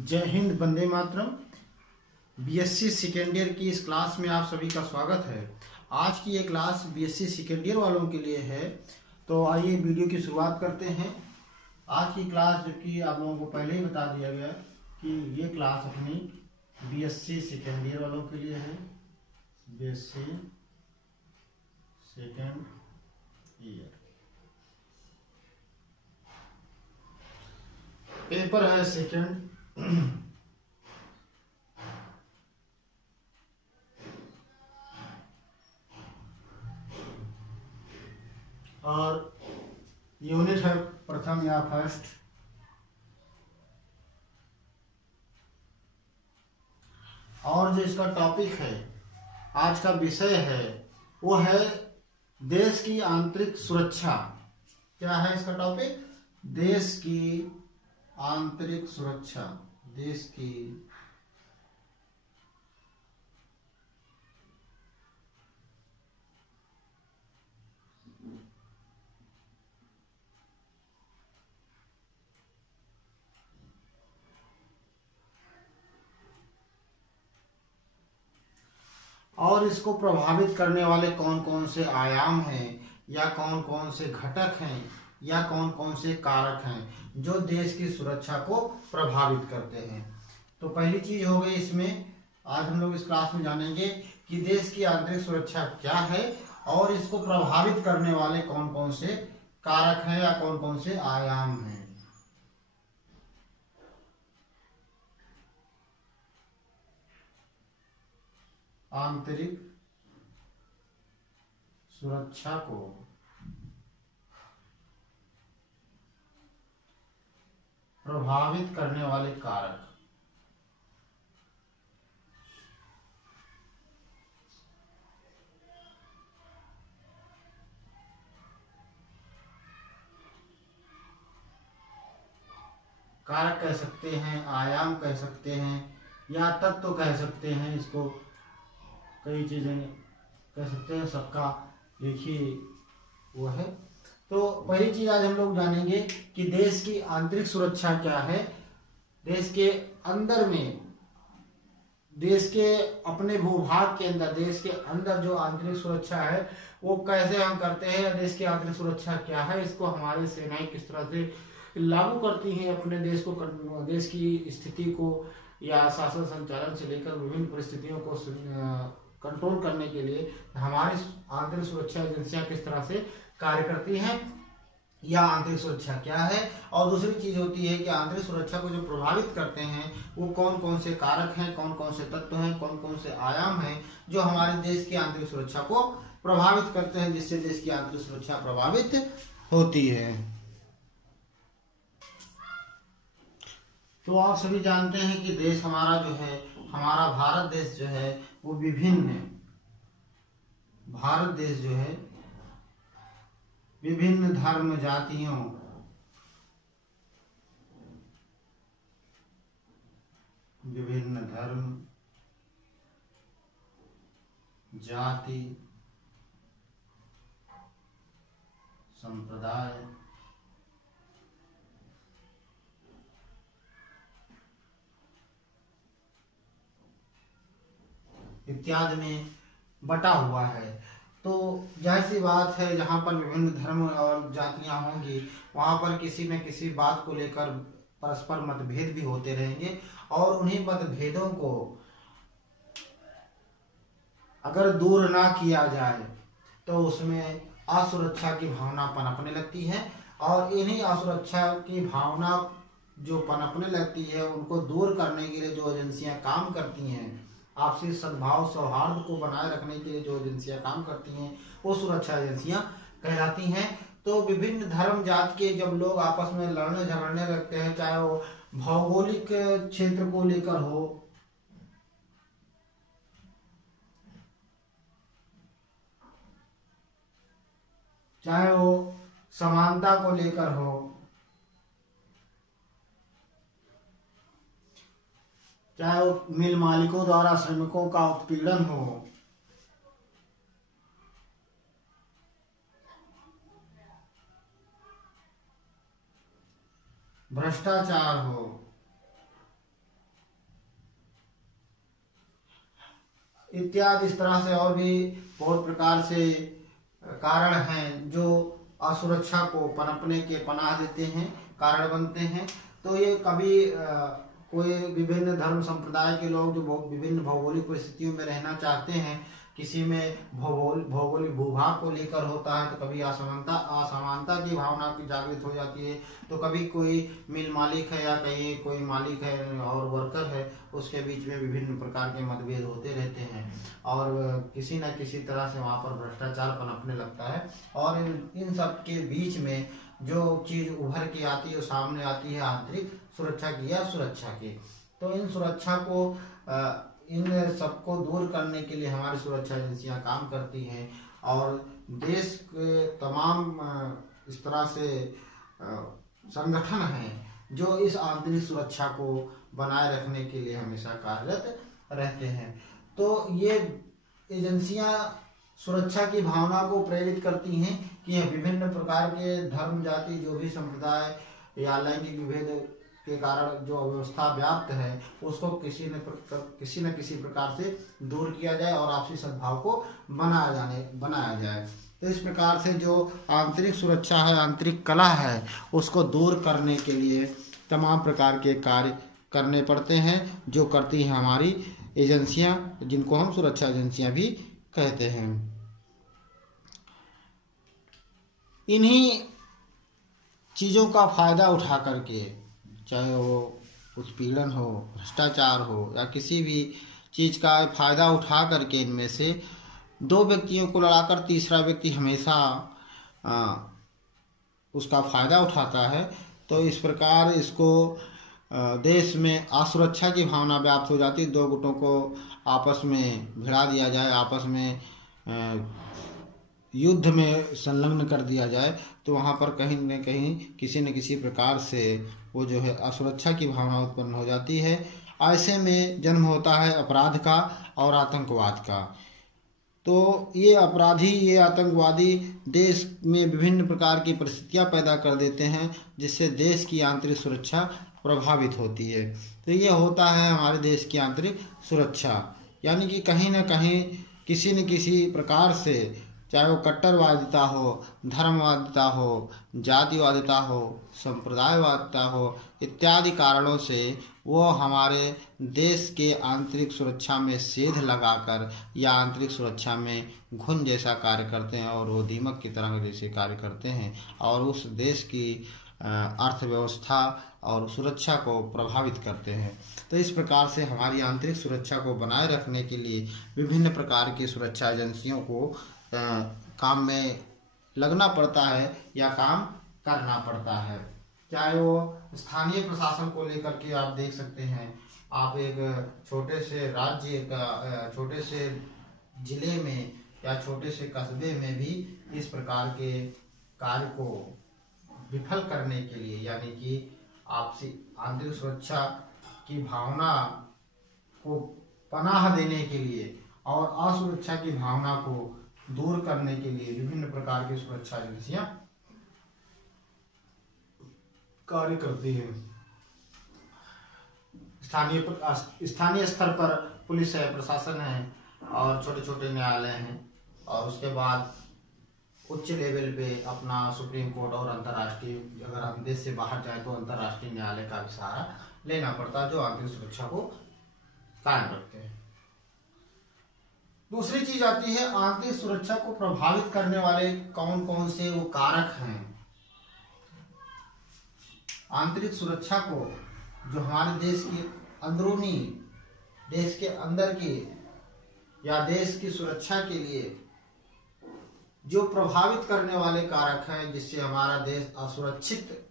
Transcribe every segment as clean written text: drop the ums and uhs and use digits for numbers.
जय Hind, Vande Mataram. BSc second year की इस क्लास में आप सभी का स्वागत है। आज की ये क्लास बीएससी सेकेंड ईयर वालों के लिए है। तो आइए वीडियो की शुरुआत करते हैं। आज की क्लास, जबकि आप लोगों को पहले ही बता दिया गया कि ये क्लास अपनी बीएससी सेकेंड ईयर वालों के लिए है। बीएससी सेकेंड ईयर पेपर है सेकेंड। और यूनिट है प्रथम या फर्स्ट। और जो इसका टॉपिक है, आज का विषय है, वो है देश की आंतरिक सुरक्षा। क्या है इसका टॉपिक? देश की आंतरिक सुरक्षा। देश की और इसको प्रभावित करने वाले कौन कौन से आयाम हैं, या कौन कौन से घटक हैं, या कौन कौन से कारक हैं जो देश की सुरक्षा को प्रभावित करते हैं। तो पहली चीज हो गई इसमें, आज हम लोग इस क्लास में जानेंगे कि देश की आंतरिक सुरक्षा क्या है और इसको प्रभावित करने वाले कौन कौन से कारक हैं या कौन कौन से आयाम हैं। आंतरिक सुरक्षा को प्रभावित करने वाले कारक। कारक कह सकते हैं, आयाम कह सकते हैं, या तत्व कह सकते हैं। इसको कई चीजें कह सकते हैं, सबका एक ही वो है। तो पहली चीज आज हम लोग जानेंगे कि देश की आंतरिक सुरक्षा क्या है। देश के अंदर में, देश के अपने भूभाग के अंदर, देश के अंदर जो आंतरिक सुरक्षा है वो कैसे हम करते हैं। देश की आंतरिक सुरक्षा क्या है, इसको हमारी सेनाएं किस तरह से लागू करती हैं अपने देश को, देश की स्थिति को या शासन संचालन से लेकर विभिन्न परिस्थितियों को कंट्रोल करने के लिए हमारी आंतरिक सुरक्षा एजेंसियां किस तरह से कार्य करती हैं, या आंतरिक सुरक्षा क्या है। और दूसरी चीज होती है कि आंतरिक सुरक्षा को जो प्रभावित करते हैं वो कौन कौन से कारक हैं, कौन कौन से तत्व हैं, कौन कौन से आयाम हैं जो हमारे देश की आंतरिक सुरक्षा को प्रभावित करते हैं, जिससे देश की आंतरिक सुरक्षा प्रभावित होती है। तो आप सभी जानते हैं कि देश हमारा जो है, हमारा भारत देश जो है वो विभिन्न है। भारत देश जो है विभिन्न धर्म जातियों, विभिन्न धर्म जाति संप्रदाय इत्यादि में बटा हुआ है। तो जाहिर सी बात है, जहाँ पर विभिन्न धर्म और जातियां होंगी वहां पर किसी न किसी बात को लेकर परस्पर मतभेद भी होते रहेंगे, और उन्हीं मतभेदों को अगर दूर ना किया जाए तो उसमें असुरक्षा की भावना पनपने लगती है। और इन्हीं असुरक्षा की भावना जो पनपने लगती है, उनको दूर करने के लिए जो एजेंसियां काम करती हैं, आपसी सद्भाव सौहार्द को बनाए रखने के लिए जो एजेंसियां काम करती हैं, वो सुरक्षा एजेंसियां कहलाती हैं। तो विभिन्न धर्म जात के जब लोग आपस में लड़ने झगड़ने लगते हैं, चाहे वो भौगोलिक क्षेत्र को लेकर हो, चाहे वो समानता को लेकर हो, चाहे वो मिल मालिकों द्वारा श्रमिकों का उत्पीड़न हो, भ्रष्टाचार हो, इत्यादि इस तरह से और भी बहुत प्रकार से कारण हैं जो असुरक्षा को पनपने के पनाह देते हैं, कारण बनते हैं। तो ये कभी कोई विभिन्न धर्म संप्रदाय के लोग जो विभिन्न भौगोलिक परिस्थितियों में रहना चाहते हैं, किसी में भौगोलिक भूभाग को लेकर होता है, तो कभी असमानता की भावना की जागृत हो जाती है, तो कभी कोई मिल मालिक है या कहीं कोई मालिक है और वर्कर है, उसके बीच में विभिन्न प्रकार के मतभेद होते रहते हैं और किसी न किसी तरह से वहाँ पर भ्रष्टाचार पनपने लगता है। और इन सब के बीच में जो चीज उभर के आती है, सामने आती है आंतरिक सुरक्षा की या सुरक्षा की। तो इन सुरक्षा को इन सबको दूर करने के लिए हमारी सुरक्षा एजेंसियां काम करती हैं और देश के तमाम इस तरह से संगठन हैं जो इस आंतरिक सुरक्षा को बनाए रखने के लिए हमेशा कार्यरत रहते हैं। तो ये एजेंसियां सुरक्षा की भावना को प्रेरित करती हैं कि विभिन्न प्रकार के धर्म, जाति, जो भी संप्रदाय या लैंगिक विभेद के कारण जो अव्यवस्था व्याप्त है उसको किसी न किसी प्रकार से दूर किया जाए और आपसी सद्भाव को बनाया जाए। तो इस प्रकार से जो आंतरिक सुरक्षा है, आंतरिक कला है, उसको दूर करने के लिए तमाम प्रकार के कार्य करने पड़ते हैं जो करती हैं हमारी एजेंसियां, जिनको हम सुरक्षा एजेंसियां भी कहते हैं। इन्हीं चीज़ों का फायदा उठा करके, चाहे वो उत्पीड़न हो, भ्रष्टाचार हो या किसी भी चीज़ का फायदा उठा करके इनमें से दो व्यक्तियों को लड़ाकर तीसरा व्यक्ति हमेशा उसका फायदा उठाता है। तो इस प्रकार इसको देश में असुरक्षा की भावना व्याप्त हो जाती है। दो गुटों को आपस में भिड़ा दिया जाए, आपस में युद्ध में संलग्न कर दिया जाए, तो वहाँ पर कहीं न कहीं किसी न किसी प्रकार से वो जो है असुरक्षा की भावना उत्पन्न हो जाती है। ऐसे में जन्म होता है अपराध का और आतंकवाद का। तो ये अपराधी, ये आतंकवादी देश में विभिन्न प्रकार की परिस्थितियां पैदा कर देते हैं जिससे देश की आंतरिक सुरक्षा प्रभावित होती है। तो ये होता है हमारे देश की आंतरिक सुरक्षा, यानी कि कहीं न कहीं किसी न किसी प्रकार से, चाहे वो कट्टरवादिता हो, धर्मवादिता हो, जातिवादिता हो, संप्रदायवादिता हो, इत्यादि कारणों से वो हमारे देश के आंतरिक सुरक्षा में सेध लगाकर या आंतरिक सुरक्षा में घुन जैसा कार्य करते हैं और वो दीमक की तरह जैसे कार्य करते हैं और उस देश की अर्थव्यवस्था और सुरक्षा को प्रभावित करते हैं। तो इस प्रकार से हमारी आंतरिक सुरक्षा को बनाए रखने के लिए विभिन्न प्रकार की सुरक्षा एजेंसियों को काम में लगना पड़ता है या काम करना पड़ता है। चाहे वो स्थानीय प्रशासन को लेकर के आप देख सकते हैं, आप एक छोटे से राज्य का, छोटे से जिले में या छोटे से कस्बे में भी इस प्रकार के कार्य को विफल करने के लिए, यानी कि आपसी आंतरिक सुरक्षा की भावना को पनाह देने के लिए और असुरक्षा की भावना को दूर करने के लिए विभिन्न प्रकार की सुरक्षा एजेंसियां कार्य करती है। स्थानीय स्तर पर पुलिस है, प्रशासन है और छोटे छोटे न्यायालय हैं, और उसके बाद उच्च लेवल पे अपना सुप्रीम कोर्ट और अंतर्राष्ट्रीय, अगर हम देश से बाहर जाए तो अंतर्राष्ट्रीय न्यायालय का भी सहारा लेना पड़ता है जो आंतरिक सुरक्षा को कायम रखते हैं। दूसरी चीज आती है आंतरिक सुरक्षा को प्रभावित करने वाले कौन कौन से वो कारक हैं। आंतरिक सुरक्षा को जो हमारे देश की अंदरूनी, देश के अंदर की या देश की सुरक्षा के लिए जो प्रभावित करने वाले कारक हैं, जिससे हमारा देश असुरक्षित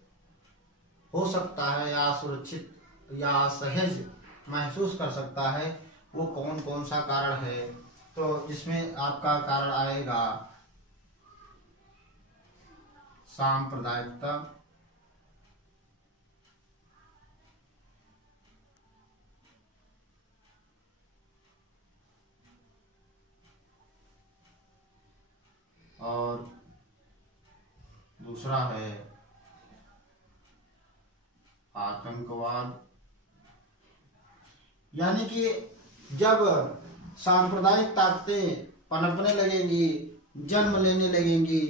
हो सकता है या असुरक्षित या असहज महसूस कर सकता है, वो कौन कौन सा कारण है। तो जिसमें आपका कारण आएगा सांप्रदायिकता, और दूसरा है आतंकवाद। यानी कि जब सांप्रदायिक ताकतें पनपने लगेंगी, जन्म लेने लगेंगी,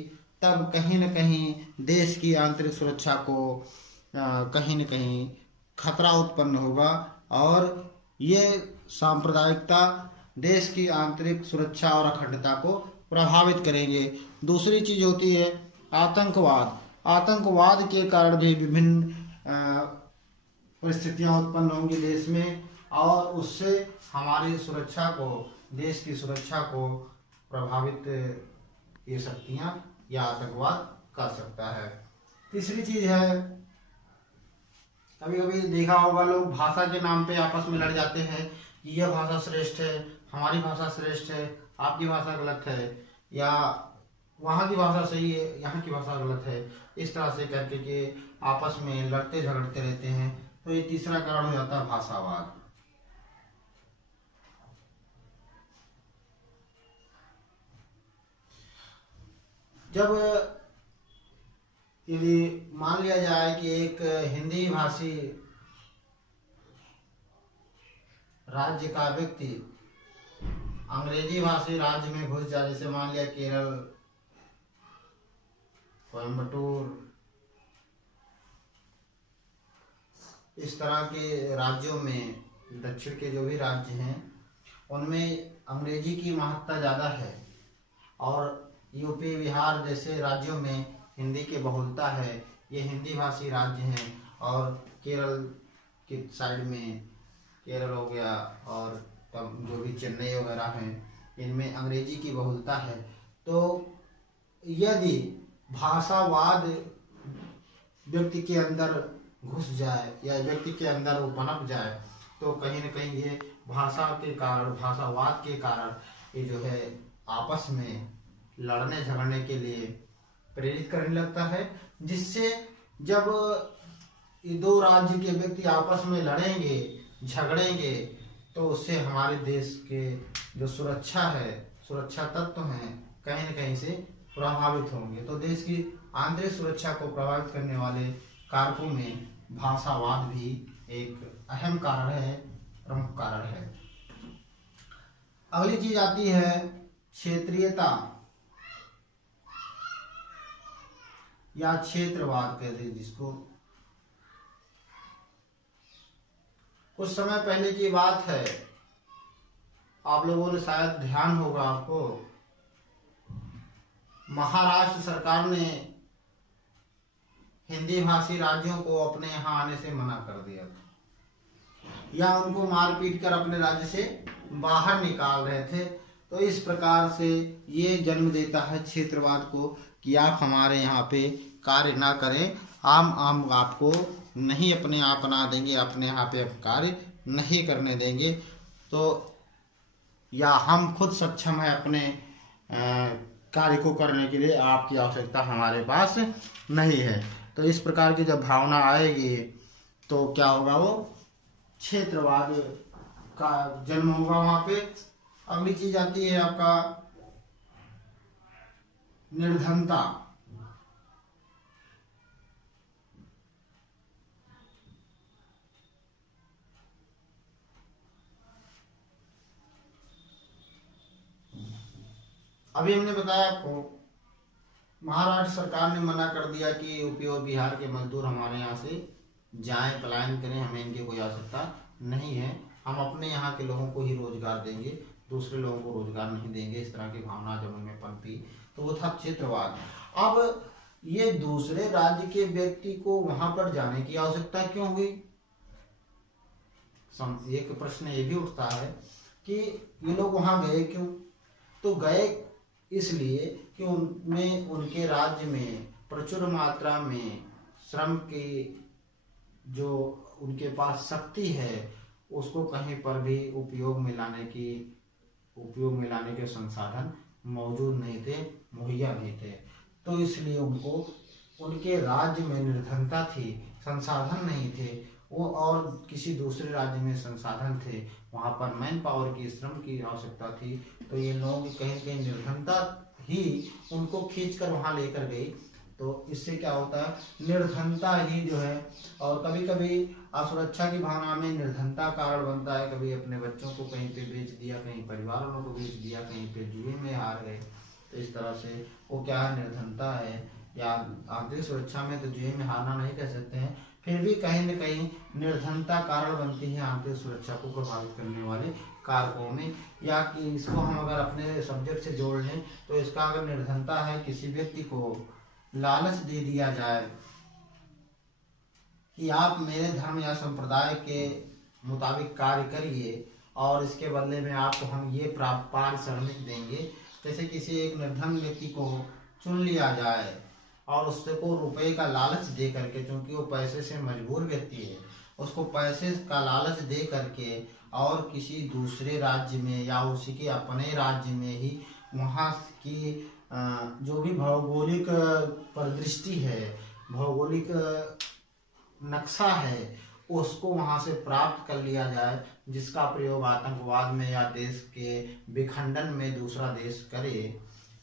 तब कहीं न कहीं देश की आंतरिक सुरक्षा को कहीं न कहीं खतरा उत्पन्न होगा और ये सांप्रदायिकता देश की आंतरिक सुरक्षा और अखंडता को प्रभावित करेंगे। दूसरी चीज होती है आतंकवाद। आतंकवाद के कारण भी विभिन्न परिस्थितियां उत्पन्न होंगी देश में और उससे हमारी सुरक्षा को, देश की सुरक्षा को प्रभावित ये शक्तियां या आतंकवाद कर सकता है। तीसरी चीज है, कभी कभी देखा होगा लोग भाषा के नाम पे आपस में लड़ जाते हैं कि यह भाषा श्रेष्ठ है, हमारी भाषा श्रेष्ठ है, आपकी भाषा गलत है, या वहाँ की भाषा सही है, यहाँ की भाषा गलत है। इस तरह से करके के आपस में लड़ते झगड़ते रहते हैं। तो ये तीसरा कारण हो जाता है भाषावाद। जब यदि मान लिया जाए कि एक हिंदी भाषी राज्य का व्यक्ति अंग्रेजी भाषी राज्य में घुस जाए, जैसे मान लिया केरल, कोयम्बटूर, इस तरह के राज्यों में, दक्षिण के जो भी राज्य हैं उनमें अंग्रेजी की महत्ता ज़्यादा है और यूपी बिहार जैसे राज्यों में हिंदी की बहुलता है। ये हिंदी भाषी राज्य हैं और केरल के साइड में केरल हो गया और तब जो भी चेन्नई वगैरह हैं इनमें अंग्रेजी की बहुलता है। तो यदि भाषावाद व्यक्ति के अंदर घुस जाए या व्यक्ति के अंदर वो पनप जाए तो कहीं न कहीं ये भाषा के कारण, भाषावाद के कारण ये जो है आपस में लड़ने झगड़ने के लिए प्रेरित करने लगता है, जिससे जब ये दो राज्य के व्यक्ति आपस में लड़ेंगे झगड़ेंगे तो उससे हमारे देश के जो सुरक्षा है, सुरक्षा तत्व हैं, कहीं न कहीं से प्रभावित होंगे। तो देश की आंतरिक सुरक्षा को प्रभावित करने वाले कारकों में भाषावाद भी एक अहम कारण है, प्रमुख कारण है। अगली चीज आती है क्षेत्रीयता या क्षेत्रवाद कहते हैं जिसको। कुछ समय पहले की बात है, आप लोगों ने शायद ध्यान होगा आपको, महाराष्ट्र सरकार ने हिंदी भाषी राज्यों को अपने यहाँ आने से मना कर दिया था या उनको मारपीट कर अपने राज्य से बाहर निकाल रहे थे। तो इस प्रकार से ये जन्म देता है क्षेत्रवाद को कि आप हमारे यहाँ पे कार्य ना करें, हम आपको नहीं अपने यहाँ बना देंगे, अपने यहाँ पे कार्य नहीं करने देंगे, तो या हम खुद सक्षम है अपने कार्य को करने के लिए, आपकी आवश्यकता हमारे पास नहीं है। तो इस प्रकार की जब भावना आएगी तो क्या होगा, वो क्षेत्रवाद का जन्म होगा वहां पे। अगली चीज आती है आपका निर्धनता। अभी हमने बताया आपको महाराष्ट्र सरकार ने मना कर दिया कि यूपी और बिहार के मजदूर हमारे यहाँ से जाएं, पलायन करें, हमें इनकी कोई आवश्यकता नहीं है, हम अपने यहाँ के लोगों को ही रोजगार देंगे, दूसरे लोगों को रोजगार नहीं देंगे। इस तरह की भावना जब उनमें पनपी तो वो था क्षेत्रवाद। अब ये दूसरे राज्य के व्यक्ति को वहां पर जाने की आवश्यकता क्यों हुई? एक प्रश्न ये भी उठता है कि ये लोग वहां गए क्यों? तो गए इसलिए कि उनमें, उनके राज्य में प्रचुर मात्रा में श्रम की जो उनके पास शक्ति है उसको कहीं पर भी उपयोग में लाने के संसाधन मौजूद नहीं थे, मुहैया नहीं थे। तो इसलिए उनको उनके राज्य में निर्धनता थी, संसाधन नहीं थे वो, और किसी दूसरे राज्य में संसाधन थे, वहां पर मैन पावर की, श्रम की आवश्यकता थी। तो ये लोग कहीं न कहीं निर्धनता ही उनको खींच कर वहां लेकर गई। तो इससे क्या होता है, निर्धनता ही जो है, और कभी कभी असुरक्षा की भावना में निर्धनता कारण बनता है। कभी अपने बच्चों को कहीं पे बेच दिया, कहीं परिवार वालों को बेच दिया, कहीं पे जुए में हार गए, तो इस तरह से वो क्या है, निर्धनता है। या आंतरिक सुरक्षा में तो जुए में हारना नहीं कह सकते हैं, फिर भी कहीं न कहीं निर्धनता कारण बनती है आंतरिक सुरक्षा को प्रभावित करने वाले कारकों में। या कि इसको हम अगर अपने सब्जेक्ट से जोड़ लें तो इसका अगर निर्धनता है, किसी व्यक्ति को लालच दे दिया जाए कि आप मेरे धर्म या संप्रदाय के मुताबिक कार्य करिए और इसके बदले में आपको हम ये पारिश्रमिक देंगे। जैसे किसी एक निर्धन व्यक्ति को चुन लिया जाए और उसको रुपए का लालच दे करके, क्योंकि वो पैसे से मजबूर व्यक्ति है, उसको पैसे का लालच दे करके और किसी दूसरे राज्य में या उसी के अपने राज्य में ही वहाँ की जो भी भौगोलिक परिदृष्टि है, भौगोलिक नक्शा है, उसको वहाँ से प्राप्त कर लिया जाए, जिसका प्रयोग आतंकवाद में या देश के विखंडन में दूसरा देश करे,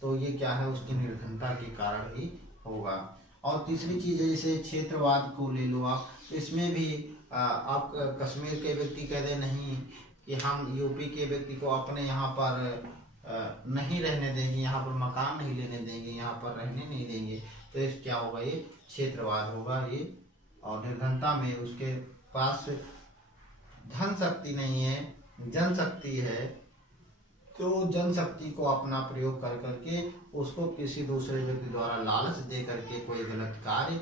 तो ये क्या है, उसकी निर्धनता के कारण ही होगा। और तीसरी चीज़ है, जैसे क्षेत्रवाद को ले लो आप, इसमें भी आप कश्मीर के व्यक्ति कह दे नहीं कि हम यूपी के व्यक्ति को अपने यहाँ पर नहीं रहने देंगे, यहाँ पर मकान नहीं लेने देंगे, यहाँ पर रहने नहीं देंगे, तो इस क्या होगा, ये क्षेत्रवाद होगा ये। और निर्धनता में उसके पास धन शक्ति नहीं है, जनशक्ति है, तो जनशक्ति को अपना प्रयोग कर करके उसको किसी दूसरे व्यक्ति द्वारा लालच दे करके कोई गलत कार्य,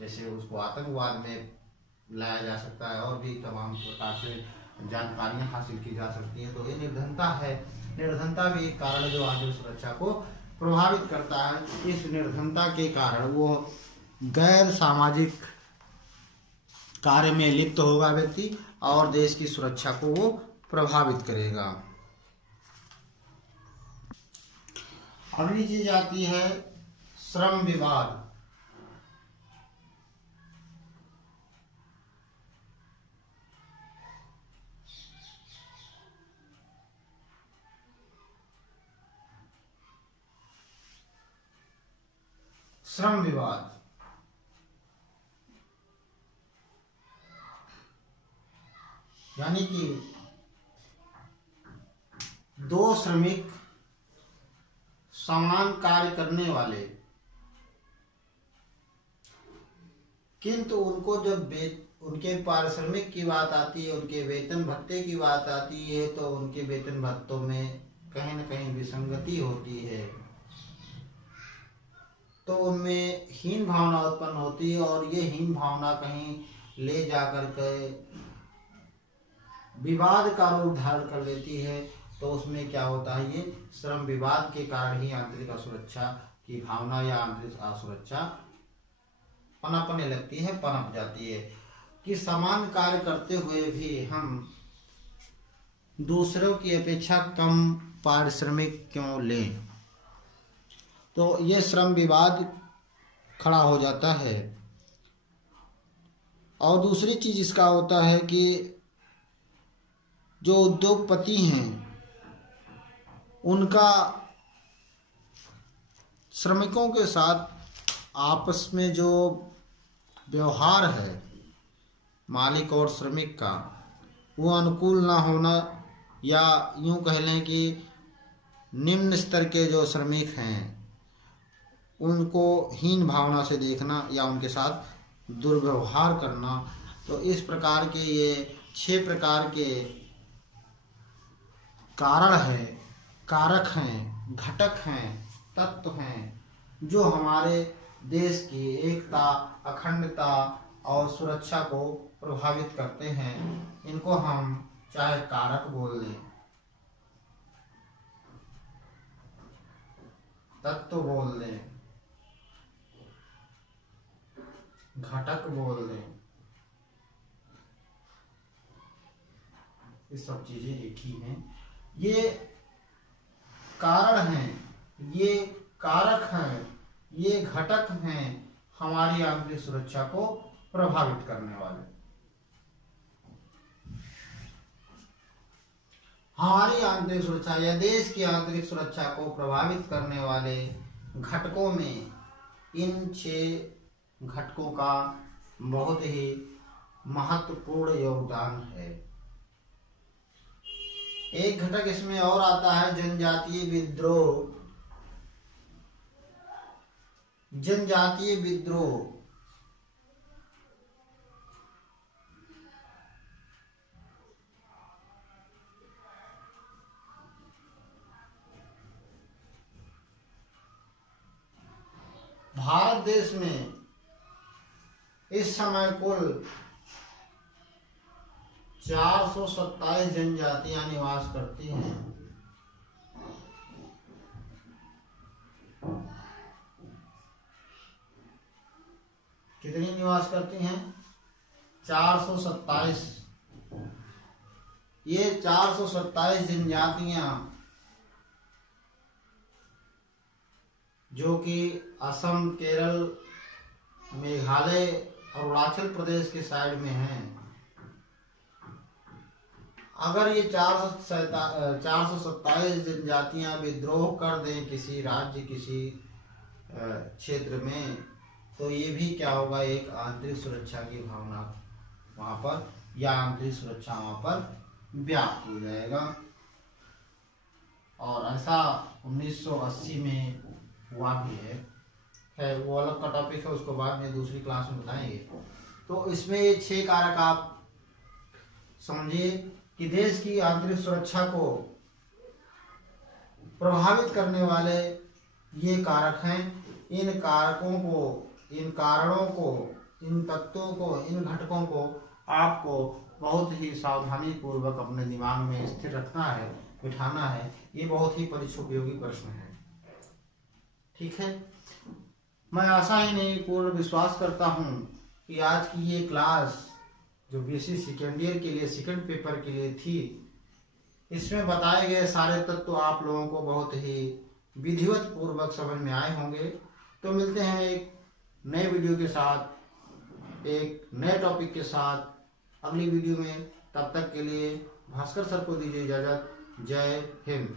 जैसे उसको आतंकवाद में लाया जा सकता है, और भी तमाम प्रकार से जानकारियां हासिल की जा सकती हैं। तो ये निर्धनता है। निर्धनता भी एक कारण है जो आंतरिक सुरक्षा को प्रभावित करता है। इस निर्धनता के कारण वो गैर सामाजिक कार्य में लिप्त होगा व्यक्ति और देश की सुरक्षा को वो प्रभावित करेगा। अगली चीज आती है श्रम विवाद। श्रम विवाद यानी कि दो श्रमिक समान कार्य करने वाले, किंतु उनको जब उनके पारिश्रमिक की बात आती है, उनके वेतन भत्ते की बात आती है, तो उनके वेतन भत्तों में कहीं न कहीं विसंगति होती है, तो उनमें हीन भावना उत्पन्न होती है। और ये हीन भावना कहीं ले जाकर के विवाद का रूप धारण कर लेती है। तो उसमें क्या होता है, ये श्रम विवाद के कारण ही आंतरिक असुरक्षा की भावना या आंतरिक असुरक्षा पनपने लगती है, पनप जाती है कि समान कार्य करते हुए भी हम दूसरों की अपेक्षा कम पारिश्रमिक क्यों लें। तो ये श्रम विवाद खड़ा हो जाता है। और दूसरी चीज इसका होता है कि जो उद्योगपति हैं उनका श्रमिकों के साथ आपस में जो व्यवहार है मालिक और श्रमिक का, वो अनुकूल ना होना, या यूं कह लें कि निम्न स्तर के जो श्रमिक हैं उनको हीन भावना से देखना या उनके साथ दुर्व्यवहार करना। तो इस प्रकार के ये 6 प्रकार के कारण हैं, कारक हैं, घटक हैं, तत्व हैं जो हमारे देश की एकता, अखंडता और सुरक्षा को प्रभावित करते हैं। इनको हम चाहे कारक बोल दें, तत्व बोल दें, घटक बोल दें, ये सब चीजें एक ही हैं। ये कारण हैं, ये कारक हैं, ये घटक हैं हमारी आंतरिक सुरक्षा को प्रभावित करने वाले। हमारी आंतरिक सुरक्षा या देश की आंतरिक सुरक्षा को प्रभावित करने वाले घटकों में इन 6 घटकों का बहुत ही महत्वपूर्ण योगदान है। एक घटक इसमें और आता है जनजातीय विद्रोह। जनजातीय विद्रोह भारत देश में इस समय कुल 427 जनजातियां निवास करती हैं। कितनी निवास करती हैं? 427। ये 427 जनजातियां जो कि असम, केरल, मेघालय, अरुणाचल प्रदेश के साइड में हैं। अगर ये 427 जनजातियां विद्रोह कर दें किसी राज्य, किसी क्षेत्र में, तो ये भी क्या होगा, एक आंतरिक सुरक्षा की भावना वहां पर, या आंतरिक सुरक्षा वहां पर व्याप्त हो जाएगा। और ऐसा 1980 में हुआ भी है। वो अलग का टॉपिक है, उसको बाद में दूसरी क्लास में बताएंगे। तो इसमें ये 6 कारक आप समझिए कि देश की आंतरिक सुरक्षा को प्रभावित करने वाले ये कारक हैं। इन कारकों को, इन कारणों को, इन तत्वों को, इन घटकों को आपको बहुत ही सावधानी पूर्वक अपने दिमाग में स्थिर रखना है, बिठाना है। ये बहुत ही परीक्षा उपयोगी प्रश्न है। ठीक है, मैं आशा ही नहीं पूर्ण विश्वास करता हूँ कि आज की ये क्लास जो बीएससी सेकेंड ईयर के लिए, सेकेंड पेपर के लिए थी, इसमें बताए गए सारे तत्व आप लोगों को बहुत ही विधिवत पूर्वक समझ में आए होंगे। तो मिलते हैं एक नए वीडियो के साथ, एक नए टॉपिक के साथ अगली वीडियो में। तब तक के लिए भास्कर सर को दीजिए इजाजत। जय हिंद।